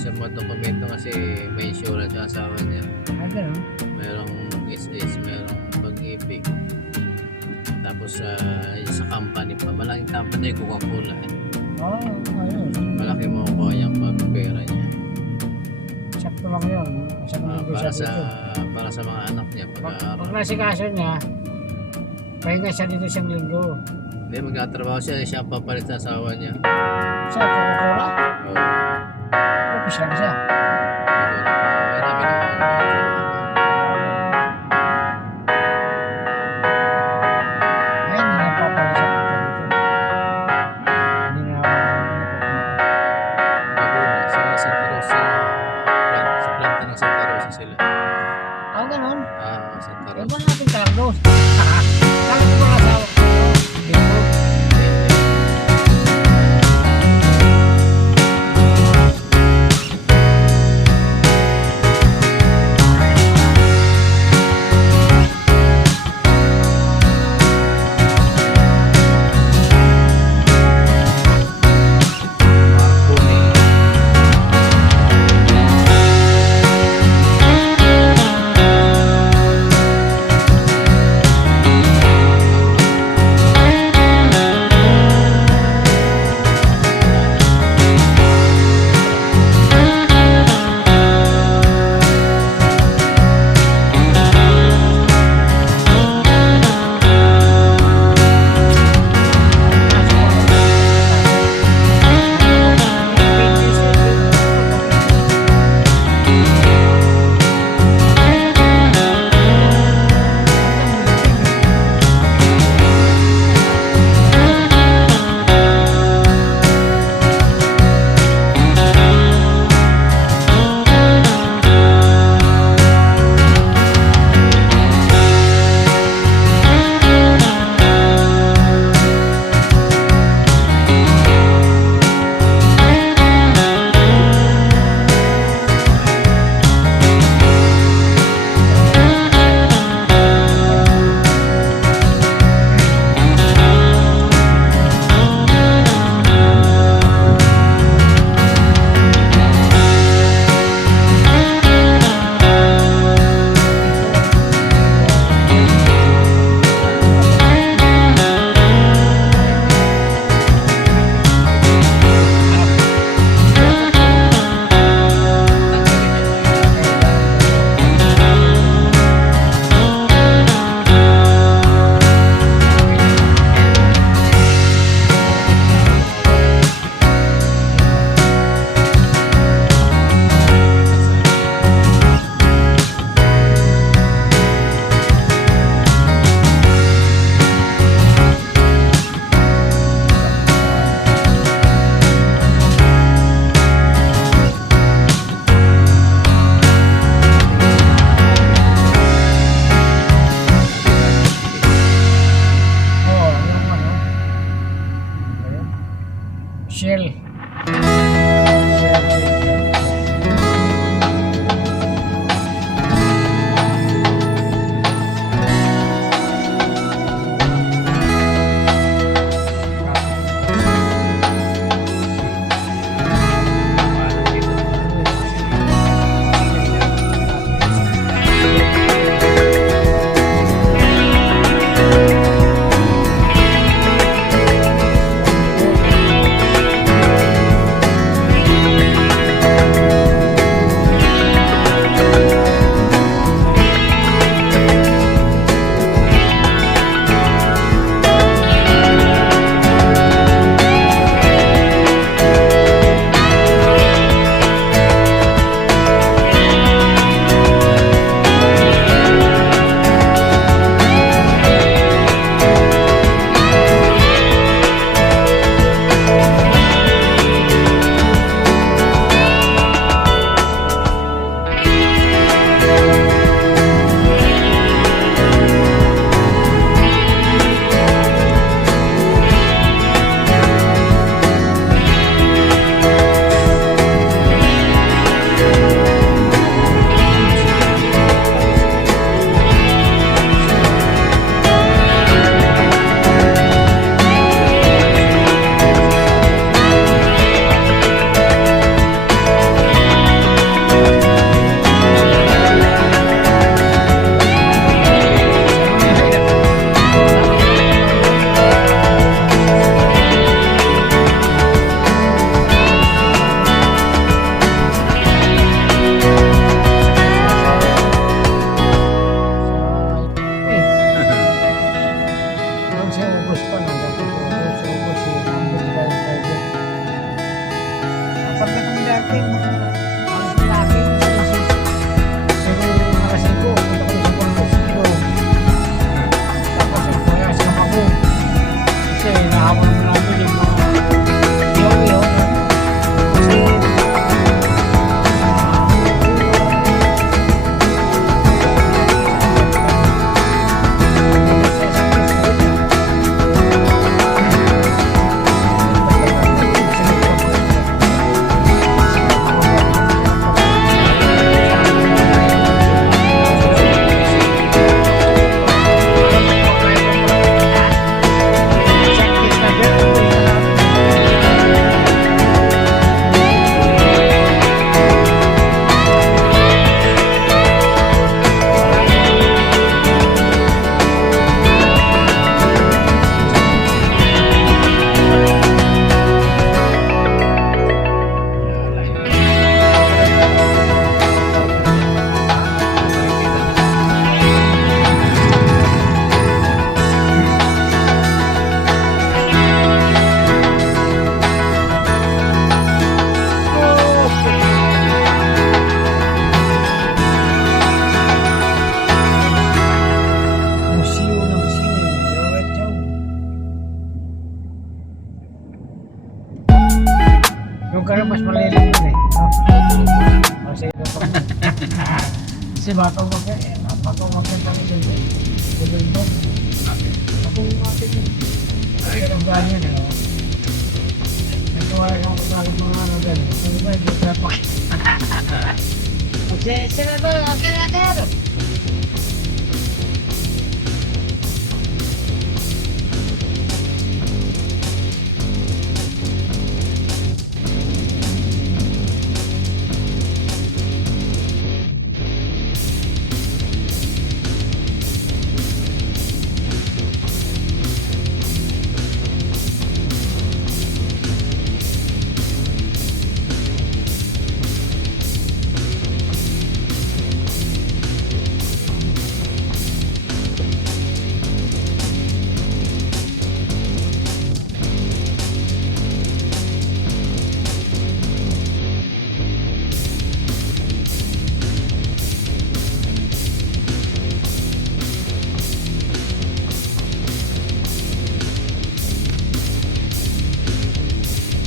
Sa mga dokumento kasi may insurance yung asawa niya. Mayroong SS, mayroong pag-ibig. Tapos sa company pa, malaking company, Coca-Cola. Ayun. Malaki makukuha niyang pera niya. Sakto lang yun. Para sa mga anak niya. Pag nasikaso niya, pahinga siya dito isang linggo. Hindi, magtatrabaho siya ang papalit sa asawa niya. Sa Coca-Cola? Oo. Office lang siya. Marami na Ay, hindi na papalit siya dito. Hindi na sa Santa Rosa, sa planta ng Santa Rosa sila. ganun. Santa Iba Rosa. natin Carlos. Kala ko mga asawa. Dito. dati mga lalaki pero nakasiko punta kami sa Burgos pero tapos wala sa Kamabo kasi nahawa naman namin yung mga iyaw kasi Museo ng Sine, diretso. Yung karoon mas malilang yun eh. Kasi ito pa. Kasi bakaw kami sa ito. Tuloy mo. Ako akin yun. Pero ganyan eh. Nagkawala kang kusalit mga ano gano'n. Ano ba, hindi ka pa. Kasi sila ba,